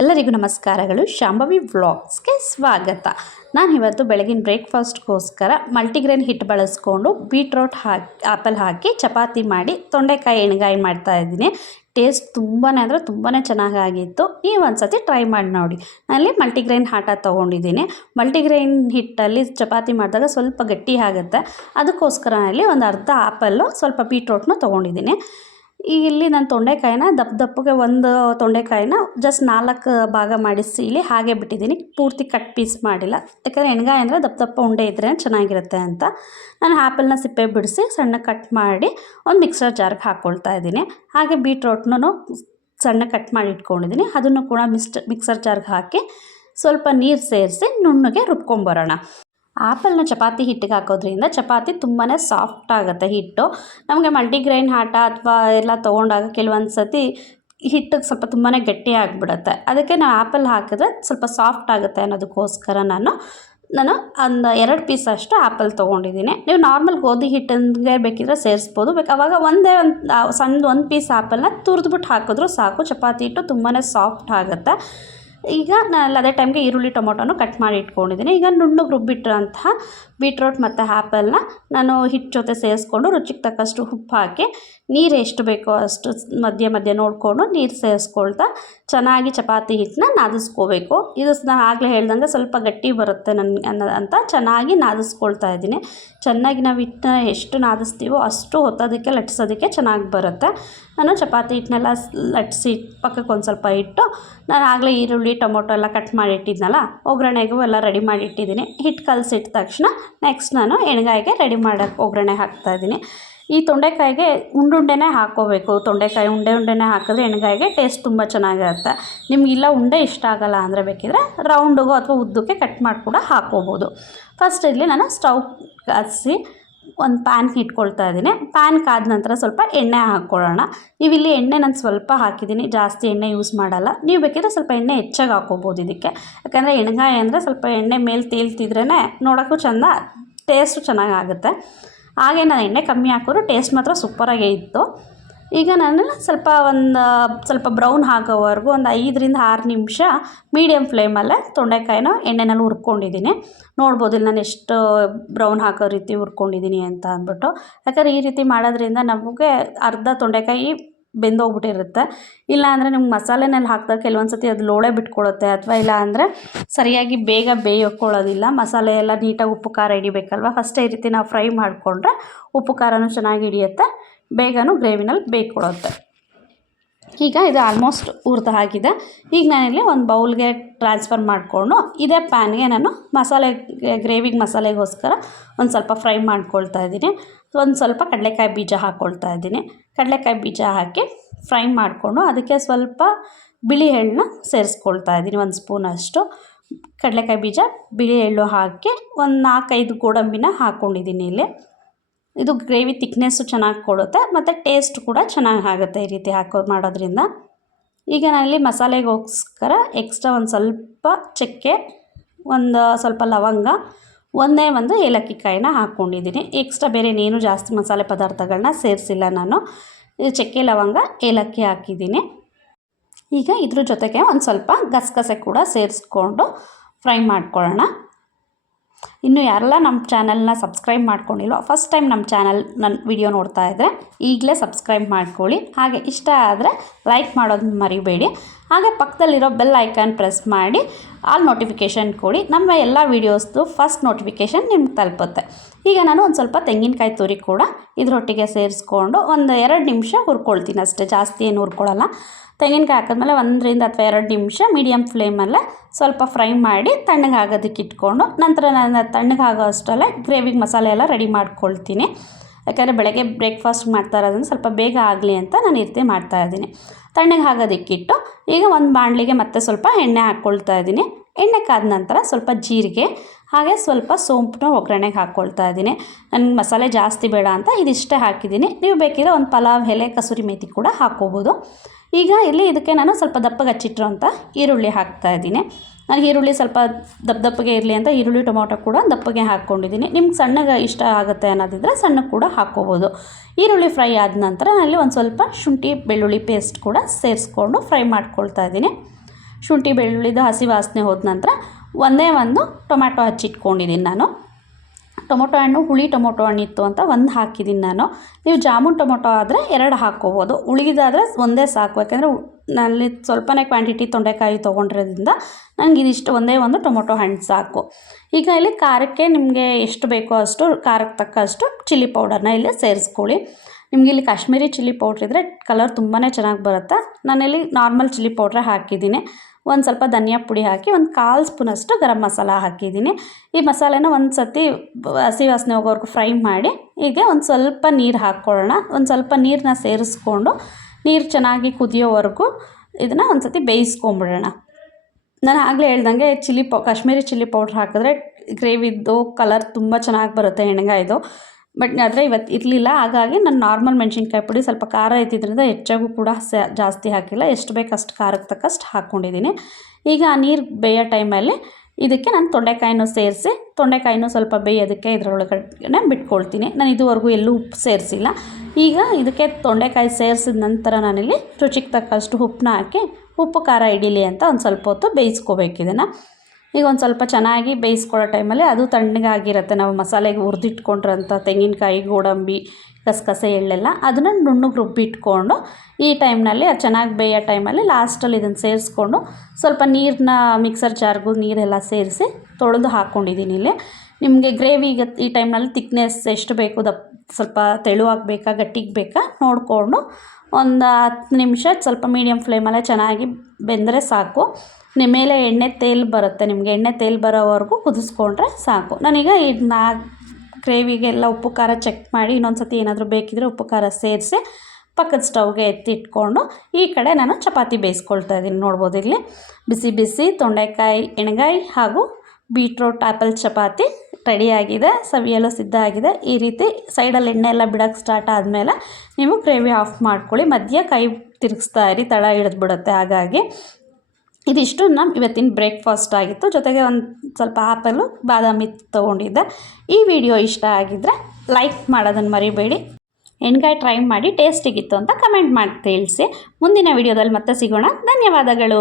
ಎಲ್ಲರಿಗೂ ನಮಸ್ಕಾರಗಳು. ಶಾಂಭವಿ ವ್ಲಾಗ್ಸ್ಗೆ ಸ್ವಾಗತ. ನಾನು ಇವತ್ತು ಬೆಳಗಿನ ಬ್ರೇಕ್ಫಾಸ್ಟ್ಗೋಸ್ಕರ ಮಲ್ಟಿಗ್ರೇನ್ ಹಿಟ್ಟು ಬಳಸ್ಕೊಂಡು ಬೀಟ್ರೋಟ್ ಆಪಲ್ ಹಾಕಿ ಚಪಾತಿ ಮಾಡಿ ತೊಂಡೆಕಾಯಿ ಎಣ್ಗಾಯಿ ಮಾಡ್ತಾಯಿದ್ದೀನಿ. ಟೇಸ್ಟ್ ತುಂಬಾ ಅಂದರೆ ತುಂಬಾ ಚೆನ್ನಾಗಿತ್ತು. ನೀವು ಒಂದು ಸತಿ ಟ್ರೈ ಮಾಡಿ ನೋಡಿ. ನಾನಲ್ಲಿ ಮಲ್ಟಿಗ್ರೈನ್ ಆಟ ತೊಗೊಂಡಿದ್ದೀನಿ. ಮಲ್ಟಿಗ್ರೈನ್ ಹಿಟ್ಟಲ್ಲಿ ಚಪಾತಿ ಮಾಡಿದಾಗ ಸ್ವಲ್ಪ ಗಟ್ಟಿ ಆಗುತ್ತೆ. ಅದಕ್ಕೋಸ್ಕರ ನಾನಲ್ಲಿ ಒಂದು ಅರ್ಧ ಆಪಲ್ಲು ಸ್ವಲ್ಪ ಬೀಟ್ರೋಟ್ನು ತೊಗೊಂಡಿದ್ದೀನಿ. ಇಲ್ಲಿ ನಾನು ತೊಂಡೆಕಾಯಿನ ದಪ್ಪಗೆ ಒಂದು ತೊಂಡೆಕಾಯಿನ ಜಸ್ಟ್ 4 ಭಾಗ ಮಾಡಿ ಸೀಳಿ ಹಾಗೆ ಬಿಟ್ಟಿದ್ದೀನಿ. ಪೂರ್ತಿ ಕಟ್ ಪೀಸ್ ಮಾಡಿಲ್ಲ, ಯಾಕಂದರೆ ಎಣ್ಗಾಯಿ ಅಂದರೆ ದಪ್ಪ ಉಂಡೆ ಇದ್ದರೆ ಚೆನ್ನಾಗಿರುತ್ತೆ ಅಂತ. ನಾನು ಆ್ಯಪಲ್ನ ಸಿಪ್ಪೆ ಬಿಡಿಸಿ ಸಣ್ಣ ಕಟ್ ಮಾಡಿ ಒಂದು ಮಿಕ್ಸರ್ ಜಾರ್ಗೆ ಹಾಕ್ಕೊಳ್ತಾ ಇದ್ದೀನಿ. ಹಾಗೆ ಬೀಟ್ರೋಟ್ನೂ ಸಣ್ಣ ಕಟ್ ಮಾಡಿ ಇಟ್ಕೊಂಡಿದ್ದೀನಿ. ಅದನ್ನು ಕೂಡ ಮಿಕ್ಸರ್ ಜಾರ್ಗೆ ಹಾಕಿ ಸ್ವಲ್ಪ ನೀರು ಸೇರಿಸಿ ನುಣ್ಣಗೆ ರುಬ್ಕೊಂಬರೋಣ. ಆಪಲ್ನ ಚಪಾತಿ ಹಿಟ್ಟಿಗೆ ಹಾಕೋದ್ರಿಂದ ಚಪಾತಿ ತುಂಬಾ ಸಾಫ್ಟ್ ಆಗುತ್ತೆ ಹಿಟ್ಟು. ನಮಗೆ ಮಲ್ಟಿಗ್ರೈನ್ ಆಟ ಅಥವಾ ಎಲ್ಲ ತೊಗೊಂಡಾಗ ಕೆಲವೊಂದು ಸತಿ ಹಿಟ್ಟಿಗೆ ಸ್ವಲ್ಪ ತುಂಬಾ ಗಟ್ಟಿ ಆಗಿಬಿಡುತ್ತೆ. ಅದಕ್ಕೆ ನಾವು ಆಪಲ್ ಹಾಕಿದ್ರೆ ಸ್ವಲ್ಪ ಸಾಫ್ಟ್ ಆಗುತ್ತೆ ಅನ್ನೋದಕ್ಕೋಸ್ಕರ ನಾನು ಒಂದು 2 ಪೀಸ್ ಅಷ್ಟು ಆಪಲ್ ತೊಗೊಂಡಿದ್ದೀನಿ. ನೀವು ನಾರ್ಮಲ್ ಗೋಧಿ ಹಿಟ್ಟಿಗೆ ಬೇಕಿದ್ರೆ ಸೇರಿಸ್ಬೋದು. ಆವಾಗ ಒಂದು ಪೀಸ್ ಆಪಲ್ನ ತುರಿದ್ಬಿಟ್ಟು ಹಾಕಿದ್ರೂ ಸಾಕು. ಚಪಾತಿ ಹಿಟ್ಟು ತುಂಬಾ ಸಾಫ್ಟ್ ಆಗುತ್ತೆ. ಈಗ ನಾನು ಅದೇ ಟೈಮ್ಗೆ ಈರುಳ್ಳಿ ಟೊಮೊಟೊನು ಕಟ್ ಮಾಡಿ ಇಟ್ಕೊಂಡಿದ್ದೀನಿ. ಈಗ ನುಣ್ಣಗೆ ರುಬ್ಬಿಟ್ಟಿರೋಂತಹ ಬೀಟ್ರೋಟ್ ಮತ್ತು ಆ್ಯಪಲ್ನ ನಾನು ಹಿಟ್ಟು ಜೊತೆ ಸೇರಿಸ್ಕೊಂಡು ರುಚಿಗೆ ತಕ್ಕಷ್ಟು ಉಪ್ಪು ಹಾಕಿ ನೀರು ಎಷ್ಟು ಬೇಕೋ ಅಷ್ಟು ಮಧ್ಯೆ ನೋಡಿಕೊಂಡು ನೀರು ಸೇರಿಸ್ಕೊಳ್ತಾ ಚೆನ್ನಾಗಿ ಚಪಾತಿ ಹಿಟ್ಟನ್ನ ನಾದಿಸ್ಕೋಬೇಕು. ಇದು ನಾನು ಆಗಲೇ ಹೇಳ್ದಂಗೆ ಸ್ವಲ್ಪ ಗಟ್ಟಿ ಬರುತ್ತೆ ಅಂತ ಚೆನ್ನಾಗಿ ನಾದಿಸ್ಕೊಳ್ತಾ ಇದ್ದೀನಿ. ಚೆನ್ನಾಗಿ ನಾವು ಹಿಟ್ಟನ್ನ ಎಷ್ಟು ನಾದಿಸ್ತೀವೋ ಅಷ್ಟು ಹೊತ್ತೋದಕ್ಕೆ ಲಟ್ಸೋದಕ್ಕೆ ಚೆನ್ನಾಗಿ ಬರುತ್ತೆ. ನಾನು ಚಪಾತಿ ಹಿಟ್ಟನ್ನೆಲ್ಲ ಲಟ್ಟಿಸಿ ಪಕ್ಕಕ್ಕೆ ಒಂದು ಸ್ವಲ್ಪ ಇಟ್ಟು ನಾನು ಆಗಲೇ ಈರುಳ್ಳಿ ಟೊಮೊಟೊ ಎಲ್ಲ ಕಟ್ ಮಾಡಿ ಇಟ್ಟಿದ್ನಲ್ಲ, ಒಗ್ಗರಣೆಗೂ ಎಲ್ಲ ರೆಡಿ ಮಾಡಿ ಇಟ್ಟಿದ್ದೀನಿ. ಹಿಟ್ಟು ಕಲಸಿಟ್ಟ ತಕ್ಷಣ ನೆಕ್ಸ್ಟ್ ನಾನು ಎಣ್ಗಾಯಿಗೆ ರೆಡಿ ಮಾಡೋಕ್ಕೆ ಒಗ್ಗರಣೆ ಹಾಕ್ತಾಯಿದ್ದೀನಿ. ಈ ತೊಂಡೆಕಾಯಿಗೆ ಉಂಡೆನೇ ಹಾಕ್ಕೋಬೇಕು. ತೊಂಡೆಕಾಯಿ ಉಂಡೆನೇ ಹಾಕಿದ್ರೆ ಎಣ್ಗಾಯಿಗೆ ಟೇಸ್ಟ್ ತುಂಬ ಚೆನ್ನಾಗಿರುತ್ತೆ. ನಿಮಗಿಲ್ಲ ಉಂಡೆ ಇಷ್ಟ ಆಗೋಲ್ಲ ಅಂದರೆ ಬೇಕಿದ್ರೆ ರೌಂಡಿಗೋ ಅಥವಾ ಉದ್ದಕ್ಕೆ ಕಟ್ ಮಾಡಿ ಕೂಡ ಹಾಕ್ಕೋಬೋದು. ಫಸ್ಟ್ ಇಲ್ಲಿ ನಾನು ಸ್ಟವ್ ಕಾಯಿಸಿ ಒಂದು ಪ್ಯಾನ್ ಇಟ್ಕೊಳ್ತಾ ಇದ್ದೀನಿ. ಪ್ಯಾನ್ ಕಾದ ನಂತರ ಸ್ವಲ್ಪ ಎಣ್ಣೆ ಹಾಕ್ಕೊಳ್ಳೋಣ. ನೀವಿಲ್ಲಿ ಎಣ್ಣೆ ನಾನು ಸ್ವಲ್ಪ ಹಾಕಿದ್ದೀನಿ, ಜಾಸ್ತಿ ಎಣ್ಣೆ ಯೂಸ್ ಮಾಡಲ್ಲ. ನೀವು ಬೇಕಿದ್ರೆ ಸ್ವಲ್ಪ ಎಣ್ಣೆ ಹೆಚ್ಚಾಗಿ ಹಾಕ್ಕೋಬೋದು ಇದಕ್ಕೆ. ಯಾಕಂದರೆ ಎಣ್ಗಾಯಿ ಅಂದರೆ ಸ್ವಲ್ಪ ಎಣ್ಣೆ ಮೇಲೆ ತೇಲ್ತಿದ್ರೇ ನೋಡೋಕ್ಕೂ ಚೆಂದ, ಟೇಸ್ಟು ಚೆನ್ನಾಗಾಗುತ್ತೆ. ಹಾಗೆ ನಾನು ಎಣ್ಣೆ ಕಮ್ಮಿ ಹಾಕಿದ್ರು ಟೇಸ್ಟ್ ಮಾತ್ರ ಸೂಪರಾಗೇ ಇತ್ತು. ಈಗ ನಾನು ಸ್ವಲ್ಪ ಬ್ರೌನ್ ಆಗೋವರೆಗೂ ಒಂದು 5-6 ನಿಮಿಷ ಮೀಡಿಯಮ್ ಫ್ಲೇಮಲ್ಲೇ ತೊಂಡೆಕಾಯಿನ ಎಣ್ಣೆನಲ್ಲಿ ಹುರ್ಕೊಂಡಿದ್ದೀನಿ. ನೋಡ್ಬೋದು ಇಲ್ಲಿ ನಾನು ಎಷ್ಟು ಬ್ರೌನ್ ಹಾಕೋ ರೀತಿ ಹುರ್ಕೊಂಡಿದ್ದೀನಿ ಅಂತ ಅಂದ್ಬಿಟ್ಟು. ಯಾಕಂದರೆ ಈ ರೀತಿ ಮಾಡೋದ್ರಿಂದ ನಮಗೆ ಅರ್ಧ ತೊಂಡೆಕಾಯಿ ಬೆಂದೋಗ್ಬಿಟ್ಟಿರುತ್ತೆ. ಇಲ್ಲ ಅಂದರೆ ನಿಮ್ಗೆ ಮಸಾಲೆನಲ್ಲಿ ಹಾಕಿದಾಗ ಕೆಲವೊಂದು ಸತಿ ಅದು ಲೋಳೆ ಬಿಟ್ಕೊಳ್ಳುತ್ತೆ, ಅಥವಾ ಇಲ್ಲ ಅಂದರೆ ಸರಿಯಾಗಿ ಬೇಗ ಬೇಯ್ಕೊಳ್ಳೋದಿಲ್ಲ. ಮಸಾಲೆ ಎಲ್ಲ ನೀಟಾಗಿ ಉಪ್ಪು ಖಾರ ಹಿಡಿಬೇಕಲ್ವ. ಫಸ್ಟೇ ಈ ರೀತಿ ನಾವು ಫ್ರೈ ಮಾಡಿಕೊಂಡ್ರೆ ಉಪ್ಪು ಖಾರನೂ ಚೆನ್ನಾಗಿ ಹಿಡಿಯುತ್ತೆ, ಬೇಗನೂ ಗ್ರೇವಿನಲ್ಲಿ ಬೇಯ್ಕೊಳ್ಳುತ್ತೆ. ಈಗ ಇದು ಆಲ್ಮೋಸ್ಟ್ ಹುರಿದು ಆಗಿದೆ. ಈಗ ನಾನಿಲ್ಲಿ ಒಂದು ಬೌಲ್ಗೆ ಟ್ರಾನ್ಸ್ಫರ್ ಮಾಡಿಕೊಂಡು ಇದೇ ಪ್ಯಾನ್ಗೆ ನಾನು ಮಸಾಲೆಗೋಸ್ಕರ ಒಂದು ಸ್ವಲ್ಪ ಫ್ರೈ ಮಾಡ್ಕೊಳ್ತಾ ಇದ್ದೀನಿ. ಒಂದು ಸ್ವಲ್ಪ ಕಡಲೆಕಾಯಿ ಬೀಜ ಹಾಕ್ಕೊಳ್ತಾ ಇದ್ದೀನಿ. ಕಡಲೆಕಾಯಿ ಬೀಜ ಹಾಕಿ ಫ್ರೈ ಮಾಡಿಕೊಂಡು ಅದಕ್ಕೆ ಸ್ವಲ್ಪ ಬಿಳಿ ಎಳ್ಳನ್ನ ಸೇರಿಸ್ಕೊಳ್ತಾ ಇದ್ದೀನಿ. 1 ಸ್ಪೂನಷ್ಟು ಕಡಲೆಕಾಯಿ ಬೀಜ, ಬಿಳಿ ಎಳ್ಳು ಹಾಕಿ ಒಂದು 4-5 ಗೋಡಂಬಿನ ಹಾಕ್ಕೊಂಡಿದ್ದೀನಿ ಇಲ್ಲಿ. ಇದು ಗ್ರೇವಿ ತಿಕ್ನೆಸ್ಸು ಚೆನ್ನಾಗಿ ಕೊಡುತ್ತೆ ಮತ್ತು ಟೇಸ್ಟ್ ಕೂಡ ಚೆನ್ನಾಗಿ ಆಗುತ್ತೆ ಈ ರೀತಿ ಮಾಡೋದ್ರಿಂದ. ಈಗ ನಾನಿಲ್ಲಿ ಮಸಾಲೆಗೋಸ್ಕರ ಎಕ್ಸ್ಟ್ರಾ ಒಂದು ಸ್ವಲ್ಪ ಚಕ್ಕೆ, ಒಂದು ಸ್ವಲ್ಪ ಲವಂಗ, ಒಂದು ಏಲಕ್ಕಿ ಕಾಯಿನ ಹಾಕ್ಕೊಂಡಿದ್ದೀನಿ. ಎಕ್ಸ್ಟ್ರಾ ಬೇರೆ ಇನ್ನೇನು ಜಾಸ್ತಿ ಮಸಾಲೆ ಪದಾರ್ಥಗಳನ್ನ ಸೇರಿಸಿಲ್ಲ ನಾನು. ಚಕ್ಕೆ, ಲವಂಗ, ಏಲಕ್ಕಿ ಹಾಕಿದ್ದೀನಿ. ಈಗ ಇದ್ರ ಜೊತೆಗೆ ಒಂದು ಸ್ವಲ್ಪ ಗಸಗಸೆ ಕೂಡ ಸೇರಿಸ್ಕೊಂಡು ಫ್ರೈ ಮಾಡ್ಕೊಳ್ಳೋಣ. ಇನ್ನು ಯಾರೆಲ್ಲ ನಮ್ಮ ಚಾನಲ್ನ ಸಬ್ಸ್ಕ್ರೈಬ್ ಮಾಡ್ಕೊಂಡಿಲ್ವೋ, ಫಸ್ಟ್ ಟೈಮ್ ನನ್ನ ವಿಡಿಯೋ ನೋಡ್ತಾ ಇದ್ದರೆ ಈಗಲೇ ಸಬ್ಸ್ಕ್ರೈಬ್ ಮಾಡ್ಕೊಳ್ಳಿ. ಹಾಗೆ ಇಷ್ಟ ಆದರೆ ಲೈಕ್ ಮಾಡೋದನ್ನ ಮರಿಬೇಡಿ. ಹಾಗೆ ಪಕ್ಕದಲ್ಲಿರೋ ಬೆಲ್ ಐಕಾನ್ ಪ್ರೆಸ್ ಮಾಡಿ ಆಲ್ ನೋಟಿಫಿಕೇಷನ್ ಕೊಡಿ. ನಮ್ಮ ಎಲ್ಲ ವೀಡಿಯೋಸ್ದು ಫಸ್ಟ್ ನೋಟಿಫಿಕೇಷನ್ ನಿಮ್ಗೆ ತಲುಪುತ್ತೆ. ಈಗ ನಾನು ಒಂದು ಸ್ವಲ್ಪ ತೆಂಗಿನಕಾಯಿ ತುರಿ ಕೂಡ ಇದರೊಟ್ಟಿಗೆ ಸೇರಿಸ್ಕೊಂಡು ಒಂದು 2 ನಿಮಿಷ ಹುರ್ಕೊಳ್ತೀನಿ ಅಷ್ಟೇ, ಜಾಸ್ತಿ ಏನು ಹುರ್ಕೊಳ್ಳಲ್ಲ. ತೆಂಗಿನಕಾಯಿ ಹಾಕಿದ್ಮೇಲೆ 1 ಅಥವಾ 2 ನಿಮಿಷ ಮೀಡಿಯಮ್ ಫ್ಲೇಮಲ್ಲೇ ಸ್ವಲ್ಪ ಫ್ರೈ ಮಾಡಿ ತಣ್ಣಗಾಗೋದಕ್ಕೆ ಇಟ್ಕೊಂಡು ನಂತರ ನಾನು ತಣ್ಣಗಾಗೋ ಅಷ್ಟರಲ್ಲೇ ಗ್ರೇವಿಗೆ ಮಸಾಲೆ ಎಲ್ಲ ರೆಡಿ ಮಾಡ್ಕೊಳ್ತೀನಿ. ಯಾಕಂದರೆ ಬೆಳಗ್ಗೆ ಬ್ರೇಕ್ಫಾಸ್ಟ್ ಮಾಡ್ತಾ ಇರೋದ್ರಿಂದ ಸ್ವಲ್ಪ ಬೇಗ ಆಗಲಿ ಅಂತ ನಾನು ಈ ರೀತಿ ಮಾಡ್ತಾಯಿದ್ದೀನಿ. ತಣ್ಣಗಾಗೋದಕ್ಕಿಟ್ಟು ಈಗ ಒಂದು ಬಾಣಲಿಗೆ ಮತ್ತೆ ಸ್ವಲ್ಪ ಎಣ್ಣೆ ಹಾಕ್ಕೊಳ್ತಾ ಇದ್ದೀನಿ. ಎಣ್ಣೆ ಕಾದ ನಂತರ ಸ್ವಲ್ಪ ಜೀರಿಗೆ ಹಾಗೆ ಸ್ವಲ್ಪ ಸೋಂಪನ್ನ ಒಗ್ಗರಣೆಗೆ ಹಾಕ್ಕೊಳ್ತಾ ಇದ್ದೀನಿ. ನನಗೆ ಮಸಾಲೆ ಜಾಸ್ತಿ ಬೇಡ ಅಂತ ಇದಿಷ್ಟೇ ಹಾಕಿದ್ದೀನಿ. ನೀವು ಬೇಕಿದ್ರೆ ಒಂದು ಪಲಾವ್ ಎಲೆ, ಕಸೂರಿ ಮೇಥಿ ಕೂಡ ಹಾಕ್ಕೋಬೋದು. ಈಗ ಇಲ್ಲಿ ಇದಕ್ಕೆ ನಾನು ಸ್ವಲ್ಪ ದಪ್ಪಗೆ ಹಚ್ಚಿಟ್ಟಿರೋಂಥ ಈರುಳ್ಳಿ ಹಾಕ್ತಾಯಿದ್ದೀನಿ. ನಾನು ಈರುಳ್ಳಿ ಸ್ವಲ್ಪ ದಪ್ಪಗೆ ಇರಲಿ ಅಂತ ಈರುಳ್ಳಿ ಟೊಮೊಟೊ ಕೂಡ ದಪ್ಪಗೆ ಹಾಕ್ಕೊಂಡಿದ್ದೀನಿ. ನಿಮ್ಗೆ ಸಣ್ಣಗೆ ಇಷ್ಟ ಆಗುತ್ತೆ ಅನ್ನೋದಿದ್ದರೆ ಸಣ್ಣಗೆ ಕೂಡ ಹಾಕ್ಕೋಬೋದು. ಈರುಳ್ಳಿ ಫ್ರೈ ಆದ ನಂತರ ನಾನಲ್ಲಿ ಒಂದು ಸ್ವಲ್ಪ ಶುಂಠಿ ಬೆಳ್ಳುಳ್ಳಿ ಪೇಸ್ಟ್ ಕೂಡ ಸೇರಿಸ್ಕೊಂಡು ಫ್ರೈ ಮಾಡ್ಕೊಳ್ತಾ ಇದ್ದೀನಿ. ಶುಂಠಿ ಬೆಳ್ಳುಳ್ಳಿದು ಹಸಿ ವಾಸನೆ ಹೋದ ನಂತರ ಒಂದೇ ಒಂದು ಟೊಮ್ಯಾಟೊ ಹಚ್ಚಿಟ್ಕೊಂಡಿದ್ದೀನಿ ನಾನು. ಟೊಮೊಟೊ ಹಣ್ಣು ಹುಳಿ ಟೊಮೊಟೊ ಹಣ್ಣಿತ್ತು ಅಂತ ಒಂದು ಹಾಕಿದ್ದೀನಿ ನಾನು. ನೀವು ಜಾಮೂನ್ ಟೊಮೊಟೊ ಆದರೆ 2 ಹಾಕ್ಕೋಬೋದು, ಉಳಿದಾದರೆ ಒಂದೇ ಸಾಕು. ಯಾಕೆಂದರೆ ನಲ್ಲಿ ಸ್ವಲ್ಪನೇ ಕ್ವಾಂಟಿಟಿ ತೊಂಡೆಕಾಯಿ ತೊಗೊಂಡಿರೋದ್ರಿಂದ ನನಗೆ ಇದಿಷ್ಟು ಒಂದೇ ಒಂದು ಟೊಮೊಟೊ ಹಣ್ಣು ಸಾಕು. ಈಗ ಇಲ್ಲಿ ಖಾರಕ್ಕೆ ನಿಮಗೆ ಎಷ್ಟು ಬೇಕೋ ಅಷ್ಟು ಖಾರಕ್ಕೆ ತಕ್ಕಷ್ಟು ಚಿಲ್ಲಿ ಪೌಡರ್ನ ಇಲ್ಲಿ ಸೇರಿಸ್ಕೊಳ್ಳಿ. ನಿಮಗೆ ಇಲ್ಲಿ ಕಾಶ್ಮೀರಿ ಚಿಲ್ಲಿ ಪೌಡ್ರ್ ಇದ್ದರೆ ಕಲರ್ ತುಂಬಾ ಚೆನ್ನಾಗಿ ಬರುತ್ತೆ. ನಾನಿಲ್ಲಿ ನಾರ್ಮಲ್ ಚಿಲ್ಲಿ ಪೌಡ್ರೇ ಹಾಕಿದ್ದೀನಿ. ಒಂದು ಸ್ವಲ್ಪ ಧನಿಯಾ ಪುಡಿ ಹಾಕಿ ಒಂದು 1/4 ಸ್ಪೂನಷ್ಟು ಗರಂ ಮಸಾಲ ಹಾಕಿದ್ದೀನಿ. ಈ ಮಸಾಲೆನ ಒಂದು ಸತಿ ಹಸಿ ವಾಸನೆ ಹೋಗೋವರೆಗೂ ಫ್ರೈ ಮಾಡಿ ಹೀಗೆ ಒಂದು ಸ್ವಲ್ಪ ನೀರು ಹಾಕ್ಕೊಳ್ಳೋಣ. ಒಂದು ಸ್ವಲ್ಪ ನೀರನ್ನ ಸೇರಿಸ್ಕೊಂಡು ನೀರು ಚೆನ್ನಾಗಿ ಕುದಿಯೋವರೆಗೂ ಇದನ್ನು ಒಂದು ಸತಿ ಬೇಯಿಸ್ಕೊಂಬಿಡೋಣ. ನಾನು ಆಗಲೇ ಹೇಳ್ದಂಗೆ ಕಾಶ್ಮೀರಿ ಚಿಲ್ಲಿ ಪೌಡ್ರ್ ಹಾಕಿದ್ರೆ ಗ್ರೇವಿದು ಕಲರ್ ತುಂಬ ಚೆನ್ನಾಗಿ ಬರುತ್ತೆ ಎಣ್ಗಾಯ್ದು. ಬಟ್ ಆದರೆ ಇವತ್ತು ಇರಲಿಲ್ಲ, ಹಾಗಾಗಿ ನಾನು ನಾರ್ಮಲ್ ಮೆಣಸಿನ್ಕಾಯಿ ಪುಡಿ ಸ್ವಲ್ಪ ಖಾರ ಇದ್ದಿದ್ದರಿಂದ ಹೆಚ್ಚಾಗೂ ಕೂಡ ಜಾಸ್ತಿ ಹಾಕಿಲ್ಲ, ಎಷ್ಟು ಬೇಕು ಅಷ್ಟು ಖಾರಕ್ಕೆ ತಕ್ಕಷ್ಟು ಹಾಕ್ಕೊಂಡಿದ್ದೀನಿ. ಈಗ ಆ ನೀರು ಬೇಯೋ ಟೈಮಲ್ಲಿ ಇದಕ್ಕೆ ನಾನು ತೊಂಡೆಕಾಯಿನೂ ಸೇರಿಸಿ ತೊಂಡೆಕಾಯಿನೂ ಸ್ವಲ್ಪ ಬೇಯೋದಕ್ಕೆ ಇದರೊಳಗಡೆ ಬಿಟ್ಕೊಳ್ತೀನಿ. ನಾನು ಇದುವರೆಗೂ ಎಲ್ಲೂ ಉಪ್ಪು ಸೇರಿಸಿಲ್ಲ. ಈಗ ಇದಕ್ಕೆ ತೊಂಡೆಕಾಯಿ ಸೇರಿಸಿದ ನಂತರ ನಾನಿಲ್ಲಿ ರುಚಿಗೆ ತಕ್ಕಷ್ಟು ಉಪ್ಪನ್ನ ಹಾಕಿ ಉಪ್ಪು ಖಾರ ಹಿಡೀಲಿ ಅಂತ ಒಂದು ಸ್ವಲ್ಪ ಹೊತ್ತು ಬೇಯಿಸ್ಕೋಬೇಕು ಇದನ್ನು. ಈಗ ಒಂದು ಸ್ವಲ್ಪ ಚೆನ್ನಾಗಿ ಬೇಯಿಸ್ಕೊಳ್ಳೋ ಟೈಮಲ್ಲಿ ಅದು ತಣ್ಣಗಾಗಿರುತ್ತೆ. ನಾವು ಮಸಾಲೆಗೆ ಹುರಿದಿಟ್ಕೊಂಡಿರೋಂಥ ತೆಂಗಿನಕಾಯಿ, ಗೋಡಂಬಿ, ಗಸಗಸೆ ಎಳ್ಳೆಲ್ಲ ಅದನ್ನು ನುಣ್ಣಗೆ ರುಬ್ಬಿಟ್ಕೊಂಡು ಈ ಟೈಮ್ನಲ್ಲಿ ಅದು ಚೆನ್ನಾಗಿ ಬೇಯೋ ಟೈಮಲ್ಲಿ ಲಾಸ್ಟಲ್ಲಿ ಇದನ್ನು ಸೇರಿಸ್ಕೊಂಡು ಸ್ವಲ್ಪ ನೀರನ್ನ ಮಿಕ್ಸರ್ ಜಾರ್ಗೂ ನೀರೆಲ್ಲ ಸೇರಿಸಿ ತೊಳೆದು ಹಾಕ್ಕೊಂಡಿದ್ದೀನಿ ಇಲ್ಲಿ. ನಿಮಗೆ ಗ್ರೇವಿಗೆ ಈ ಟೈಮ್ನಲ್ಲಿ ತಿಕ್ನೆಸ್ ಎಷ್ಟು ಬೇಕು, ಸ್ವಲ್ಪ ತೆಳುವಾಗಿ ಬೇಕಾ ಗಟ್ಟಿಗೆ ಬೇಕಾ ನೋಡಿಕೊಂಡು ಒಂದು 10 ನಿಮಿಷ ಸ್ವಲ್ಪ ಮೀಡಿಯಮ್ ಫ್ಲೇಮಲ್ಲೇ ಚೆನ್ನಾಗಿ ಬೆಂದರೆ ಸಾಕು. ಮೇಲೆ ಎಣ್ಣೆ ತೇಲ್ ಬರುತ್ತೆ, ನಿಮಗೆ ಎಣ್ಣೆ ತೇಲ್ ಬರೋವರೆಗೂ ಕುದಿಸ್ಕೊಂಡ್ರೆ ಸಾಕು. ನಾನೀಗ ಇದನ್ನ ಗ್ರೇವಿಗೆಲ್ಲ ಉಪ್ಪು ಖಾರ ಚೆಕ್ ಮಾಡಿ ಇನ್ನೊಂದು ಸತಿ ಏನಾದರೂ ಬೇಕಿದ್ದರೆ ಉಪ್ಪು ಖಾರ ಸೇರಿಸಿ ಪಕ್ಕದ ಸ್ಟವ್ಗೆ ಎತ್ತಿಟ್ಕೊಂಡು ಈ ಕಡೆ ನಾನು ಚಪಾತಿ ಬೇಯಿಸ್ಕೊಳ್ತಾ ಇದ್ದೀನಿ. ನೋಡ್ಬೋದು ಇಲ್ಲಿ ಬಿಸಿ ಬಿಸಿ ತೊಂಡೆಕಾಯಿ ಎಣ್ಗಾಯಿ ಹಾಗೂ ಬೀಟ್ರೋಟ್ ಆ್ಯಪಲ್ ಚಪಾತಿ ರೆಡಿಯಾಗಿದೆ, ಸವಿಯಲು ಸಿದ್ಧ ಆಗಿದೆ. ಈ ರೀತಿ ಸೈಡಲ್ಲಿ ಎಣ್ಣೆ ಎಲ್ಲ ಬಿಡೋಕ್ಕೆ ಸ್ಟಾರ್ಟ್ ಆದಮೇಲೆ ನೀವು ಗ್ರೇವಿ ಆಫ್ ಮಾಡ್ಕೊಳ್ಳಿ. ಮಧ್ಯೆ ಕೈ ತಿರುಗಿಸ್ತಾ ಇರಿ, ತಳ ಹಿಡಿದ್ಬಿಡುತ್ತೆ. ಹಾಗಾಗಿ ಇದಿಷ್ಟು ನಮ್ಮ ಇವತ್ತಿನ ಬ್ರೇಕ್ಫಾಸ್ಟ್ ಆಗಿತ್ತು. ಜೊತೆಗೆ ಒಂದು ಸ್ವಲ್ಪ ಆ್ಯಪಲು ಬಾದಾಮಿ ತೊಗೊಂಡಿದ್ದೆ. ಈ ವಿಡಿಯೋ ಇಷ್ಟ ಆಗಿದ್ದರೆ ಲೈಕ್ ಮಾಡೋದನ್ನು ಮರಿಬೇಡಿ. ಎಣ್ಗಾಯಿ ಟ್ರೈ ಮಾಡಿ ಟೇಸ್ಟಿಗಿತ್ತು ಅಂತ ಕಮೆಂಟ್ ಮಾಡಿ ತಿಳಿಸಿ. ಮುಂದಿನ ವಿಡಿಯೋದಲ್ಲಿ ಮತ್ತೆ ಸಿಗೋಣ. ಧನ್ಯವಾದಗಳು.